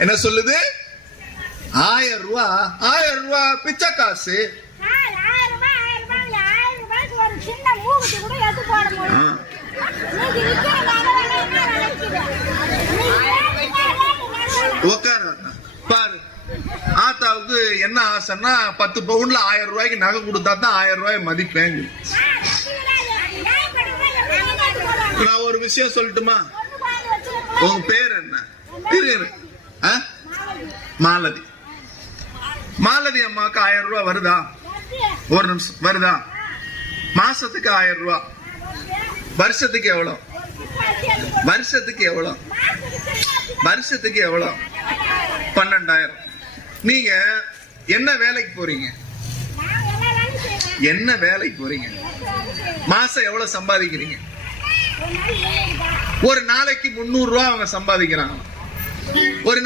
என்ன சொல்லுது ஆயிரம் ரூபா ஆயிரம் ரூபா பிச்சை காசு? உட்காரு பாரு ஆத்தாவுக்கு என்ன ஆசைன்னா பத்து பவுன்ல ஆயிரம் ரூபாய்க்கு நகை கொடுத்தா தான் ஆயிரம் ரூபாய் போடுறாங்க? நான் ஒரு விஷயம் சொல்லட்டுமா. உங்க பேர் என்ன இரு? மாலதி. மாலதி அம்மாவுக்கு ஆயிரம் ரூபாய் வருதா? ஒரு நிமிஷம் வருதா? மாசத்துக்கு ஆயிரம் ரூபாய் வருஷத்துக்கு எவ்வளவு வருஷத்துக்கு எவ்வளவு வருஷத்துக்கு எவ்வளவு பன்னெண்டாயிரம். நீங்க என்ன வேலைக்கு போறீங்க? என்ன வேலைக்கு போறீங்க? மாசம் எவ்வளவு சம்பாதிக்கிறீங்க? ஒரு நாளைக்கு முன்னூறு ரூபாய் அவங்க சம்பாதிக்கிறாங்க. ஒரு நாள்